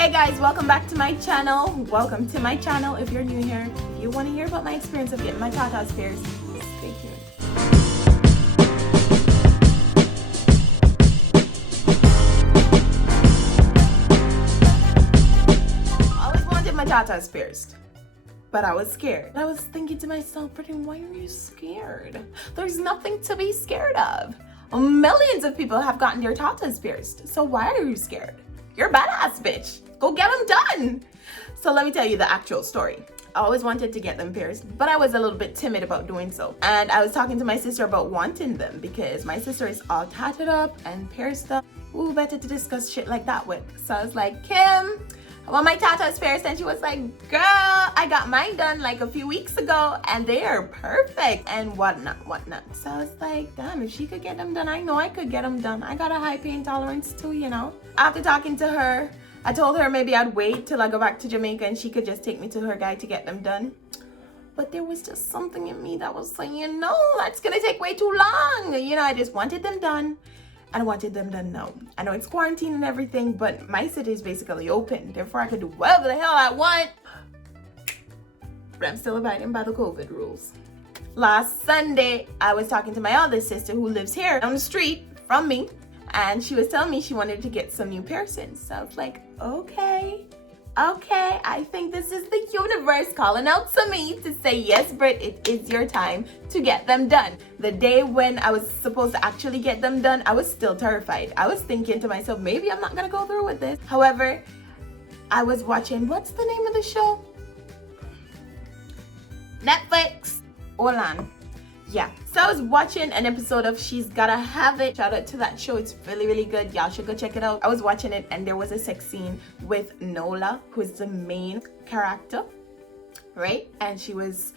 Hey guys, welcome back to my channel. Welcome to my channel if you're new here. If you want to hear about my experience of getting my tatas pierced, stay tuned. I always wanted my tatas pierced, but I was scared. I was thinking to myself, Brittany, why are you scared? There's nothing to be scared of. Millions of people have gotten their tatas pierced, so why are you scared? You're a badass bitch. Go get them done. So let me tell you the actual story. I always wanted to get them pierced, but I was a little bit timid about doing so. And I was talking to my sister about wanting them because my sister is all tatted up and pierced up. Ooh, better to discuss shit like that with. So I was like, Kim, I want my tatas pierced. And she was like, girl, I got mine done like a few weeks ago and they are perfect and whatnot. So I was like, damn, if she could get them done, I know I could get them done. I got a high pain tolerance too, you know. After talking to her, I told her maybe I'd wait till I go back to Jamaica and she could just take me to her guy to get them done. But there was just something in me that was saying, no, that's gonna take way too long. You know, I just wanted them done. And I wanted them done now. I know it's quarantine and everything, but my city is basically open. Therefore, I could do whatever the hell I want. But I'm still abiding by the COVID rules. Last Sunday, I was talking to my other sister who lives here down the street from me. And she was telling me she wanted to get some new piercings. So I was like, okay, I think this is the universe calling out to me to say, yes, Britt, it is your time to get them done. The day when I was supposed to actually get them done, I was still terrified. I was thinking to myself, maybe I'm not gonna go through with this. However, I was watching, what's the name of the show? Netflix. Hold on. Yeah, so I was watching an episode of She's Gotta Have It. Shout out to that show. It's really, really good. Y'all should go check it out. I was watching it and there was a sex scene with Nola, who is the main character, right? And she was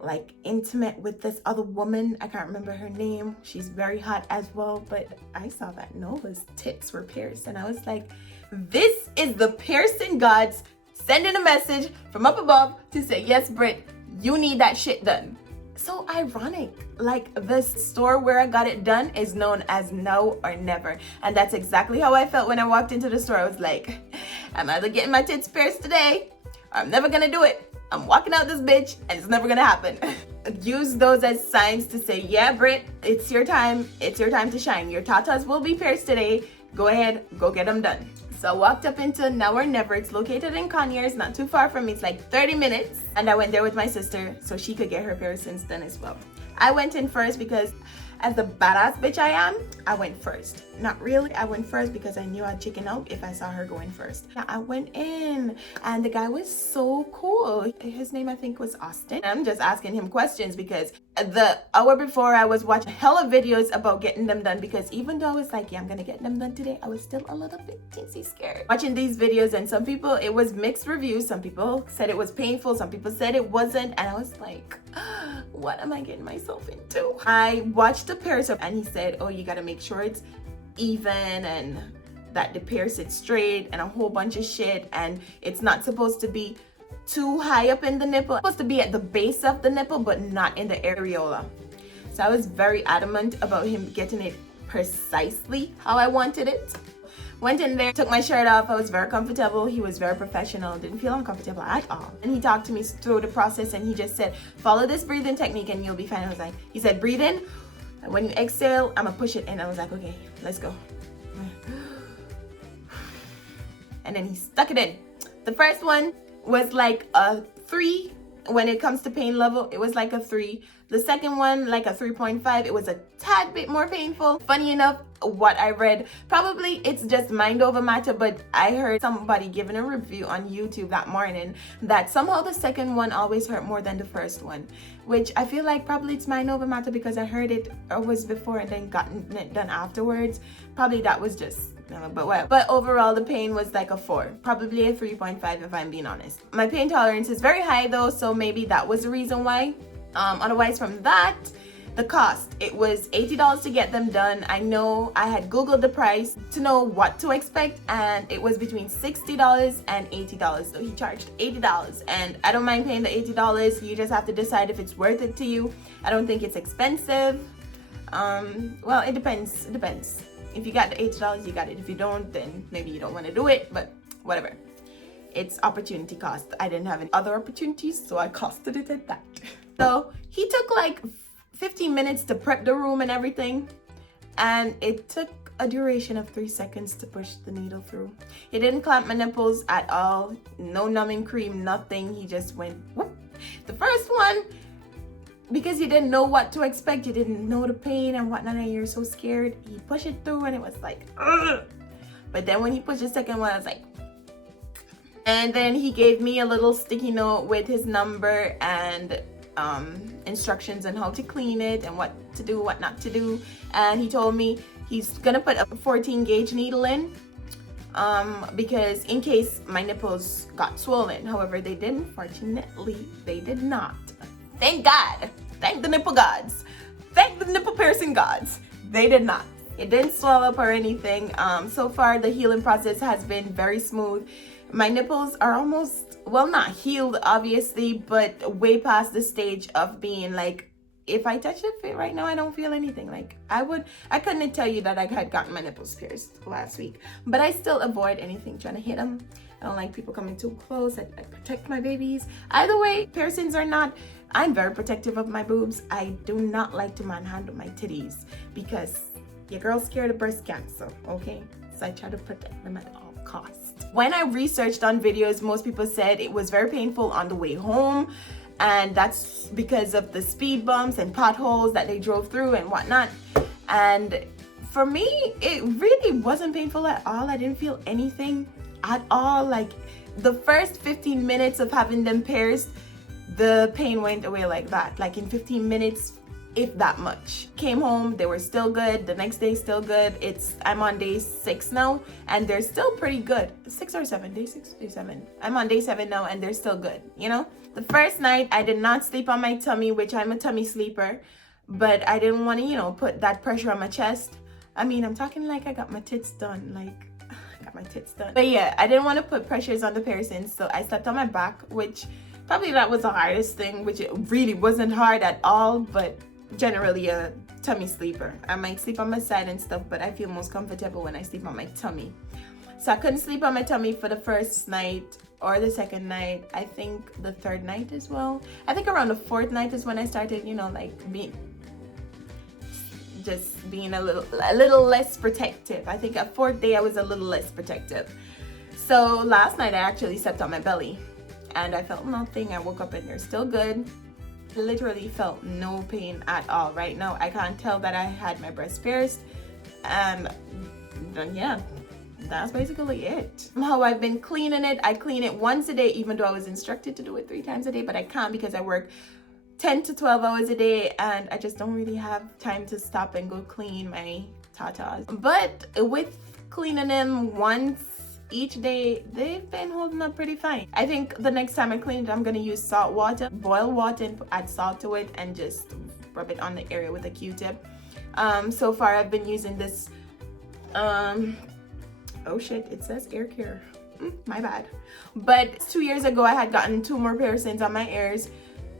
like intimate with this other woman. I can't remember her name. She's very hot as well, but I saw that Nola's tits were pierced and I was like, this is the piercing gods sending a message from up above to say, yes, Britt, you need that shit done. So ironic, like the store where I got it done is known as Now or Never. And that's exactly how I felt when I walked into the store. I was like, I'm either getting my tits pierced today or I'm never gonna do it. I'm walking out this bitch and it's never gonna happen. Use those as signs to say, yeah, Britt, it's your time. It's your time to shine. Your tatas will be pierced today. Go ahead, go get them done. So I walked up into Now or Never. It's located in Conyers, not too far from me. It's like 30 minutes. And I went there with my sister so she could get her piercings done as well. I went in first because as the badass bitch I am, I went first. Not really, I went first because I knew I'd chicken out if I saw her going first. Yeah, I went in and the guy was so cool. His name I think was Austin. I'm just asking him questions because the hour before I was watching hella videos about getting them done because even though I was like, yeah, I'm gonna get them done today, I was still a little bit teensy scared. Watching these videos and some people, it was mixed reviews. Some people said it was painful. Some people said it wasn't. And I was like, what am I getting myself into? I watched the piercer and he said, oh, you gotta make sure it's even and that the pierce is straight and a whole bunch of shit, and it's not supposed to be too high up in the nipple. It's supposed to be at the base of the nipple but not in the areola. So I was very adamant about him getting it precisely how I wanted it. Went in there, took my shirt off. I was very comfortable. He was very professional. Didn't feel uncomfortable at all. And he talked to me through the process and he just said, follow this breathing technique and you'll be fine. I was like, he said, breathe in. And when you exhale, I'm gonna push it in. I was like, okay, let's go. And then he stuck it in. The first one was like a 3. When it comes to pain level, it was like a 3. The second one, like a 3.5. It was a tad bit more painful. Funny enough, what I read, probably it's just mind over matter, but I heard somebody giving a review on YouTube that morning that somehow the second one always hurt more than the first one, which I feel like probably it's mind over matter because I heard it was before and then gotten it done afterwards. Probably that was just but well. But overall the pain was like a 4, probably a 3.5 if I'm being honest. My pain tolerance is very high though, so maybe that was the reason why. Otherwise from that, the cost, it was $80 to get them done. I know I had googled the price to know what to expect and it was between $60 and $80. So he charged $80 and I don't mind paying the $80. You just have to decide if it's worth it to you. I don't think it's expensive. Well, it depends. If you got the $80, you got it. If you don't, then maybe you don't want to do it, but whatever. It's opportunity cost. I didn't have any other opportunities, so I costed it at that. So he took like 15 minutes to prep the room and everything, and it took a duration of 3 seconds to push the needle through. He didn't clamp my nipples at all, no numbing cream, nothing. He just went whoop. The first one, because you didn't know what to expect, you didn't know the pain and whatnot, and you're so scared, he pushed it through and it was like, ugh. But then when he pushed the second one, I was like, and then he gave me a little sticky note with his number and instructions on how to clean it and what to do, what not to do. And he told me he's gonna put a 14 gauge needle in because in case my nipples got swollen. However, they didn't. Fortunately, they did not. Thank God. Thank the nipple gods. Thank the nipple piercing gods. They did not. It didn't swell up or anything. So far, the healing process has been very smooth. My nipples are almost, well, not healed, obviously, but way past the stage of being like, if I touch it right now, I don't feel anything. Like I couldn't tell you that I had gotten my nipples pierced last week, but I still avoid anything trying to hit them. I don't like people coming too close. I protect my babies. Either way, piercings or not, I'm very protective of my boobs. I do not like to manhandle my titties because your girl's scared of breast cancer, okay? So I try to protect them at all costs. When I researched on videos, most people said it was very painful on the way home, and that's because of the speed bumps and potholes that they drove through and whatnot. And for me, it really wasn't painful at all. I didn't feel anything at all. Like the first 15 minutes of having them pierced, the pain went away like that. Like in 15 minutes, if that much. Came home, they were still good. The next day, still good. I'm on day 6 now, and they're still pretty good. 6 or 7, day 6, day 7. I'm on day 7 now, and they're still good, you know? The first night, I did not sleep on my tummy, which I'm a tummy sleeper, but I didn't want to, you know, put that pressure on my chest. I mean, I'm talking like I got my tits done, like, I got my tits done. But yeah, I didn't want to put pressures on the piercings, so I slept on my back, which probably that was the hardest thing, which it really wasn't hard at all, but generally a tummy sleeper. I might sleep on my side and stuff, but I feel most comfortable when I sleep on my tummy. So I couldn't sleep on my tummy for the first night or the second night. I think the third night as well. I think around the fourth night is when I started, you know, like being a little less protective. I think at fourth day I was a little less protective. So last night I actually slept on my belly and I felt nothing. I woke up and they're still good. Literally felt no pain at all. Right now I can't tell that I had my breast pierced, and yeah, that's basically it. How I've been cleaning it, I clean it once a day, even though I was instructed to do it 3 times a day, but I can't because I work 10 to 12 hours a day and I just don't really have time to stop and go clean my tatas. But with cleaning them once each day, they've been holding up pretty fine. I think the next time I clean it, I'm gonna use salt water, boil water and add salt to it and just rub it on the area with a Q-tip. So far I've been using this, oh shit, it says ear care. My bad. But 2 years ago, I had gotten 2 more piercings on my ears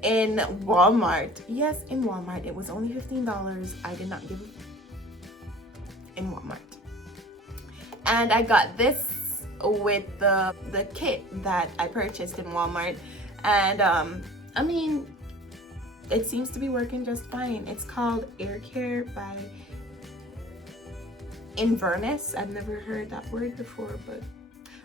in Walmart. Yes, in Walmart. It was only $15. I did not give it in Walmart. And I got this with the kit that I purchased in Walmart, and I mean, it seems to be working just fine. It's called Air Care by Inverness. I've never heard that word before, but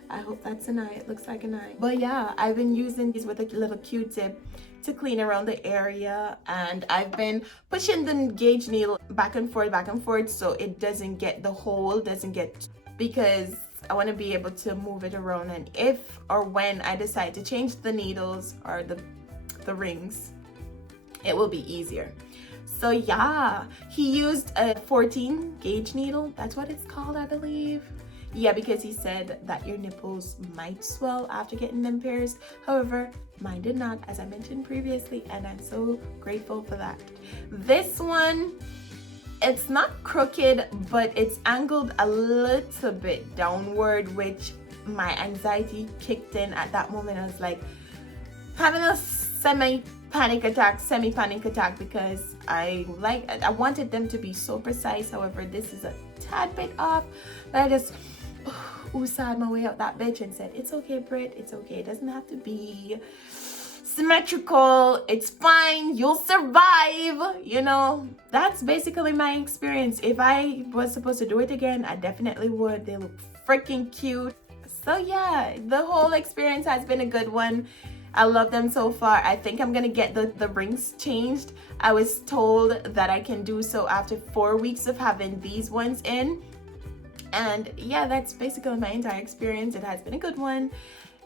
I hope that's an eye. It looks like an eye. But yeah, I've been using these with a little Q-tip to clean around the area, and I've been pushing the gauge needle back and forth so it doesn't get the hole, because I want to be able to move it around, and if or when I decide to change the needles or the rings, it will be easier. So yeah, he used a 14 gauge needle. That's what it's called, I believe. Yeah, because he said that your nipples might swell after getting them pierced. However, mine did not, as I mentioned previously, and I'm so grateful for that. This one, it's not crooked, but it's angled a little bit downward, which my anxiety kicked in at that moment. I was like having a semi-panic attack because I wanted them to be so precise. However, this is a tad bit off, but I just woosah'd my way out that bitch and said, it's okay, Brit, it's okay. It doesn't have to be symmetrical. It's fine. You'll survive. You know, that's basically my experience. If I was supposed to do it again, I definitely would. They look freaking cute. So yeah, the whole experience has been a good one. I love them so far. I think I'm gonna get the rings changed. I was told that I can do so after 4 weeks of having these ones in. And yeah, that's basically my entire experience. It has been a good one.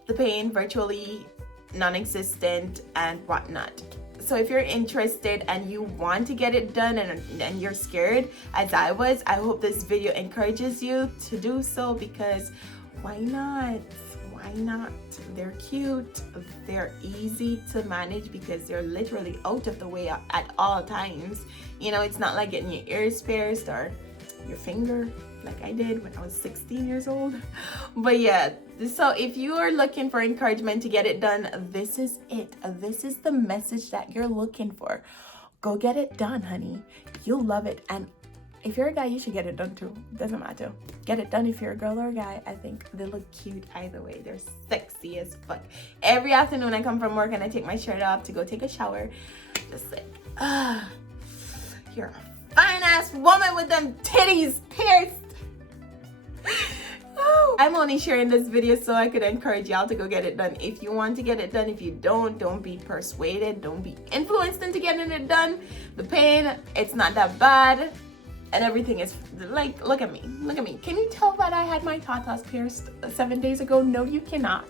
The pain virtually non-existent and whatnot. So if you're interested and you want to get it done and you're scared as I was, I hope this video encourages you to do so, because why not? Why not? They're cute, they're easy to manage because they're literally out of the way at all times. You know, it's not like getting your ears pierced or your finger like I did when I was 16 years old. But yeah, so if you are looking for encouragement to get it done, this is it. This is the message that you're looking for. Go get it done, honey. You'll love it. And if you're a guy, you should get it done too. Doesn't matter. Get it done if you're a girl or a guy. I think they look cute either way. They're sexy as fuck. Every afternoon I come from work and I take my shirt off to go take a shower. Just like, you're a fine ass woman with them titties pierced. I'm only sharing this video so I could encourage y'all to go get it done. If you want to get it done, if you don't be persuaded, don't be influenced into getting it done. The pain, it's not that bad, and everything is like, look at me. Can you tell that I had my tatas pierced 7 days ago? No, you cannot.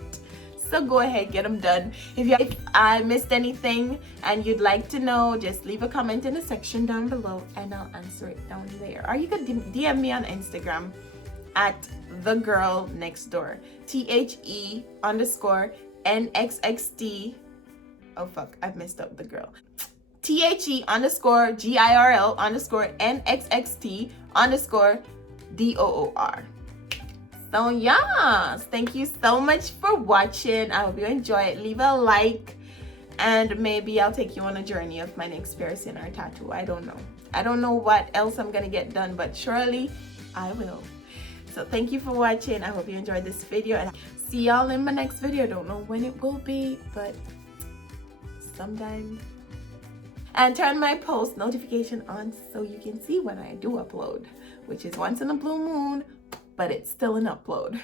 So go ahead, get them done. If I missed anything and you'd like to know, just leave a comment in the section down below and I'll answer it down there. Or you could DM me on Instagram at the girl next door. THE_NXXT. Oh fuck, I've messed up the girl. THE_GIRL_NXXT_DOOR. So yes, thank you so much for watching. I hope you enjoy it. Leave a like and maybe I'll take you on a journey of my next piercing or tattoo. I don't know what else I'm gonna get done, but surely I will. So thank you for watching. I hope you enjoyed this video and see y'all in my next video. Don't know when it will be, but sometime. And turn my post notification on so you can see when I do upload, which is once in a blue moon, but it's still an upload.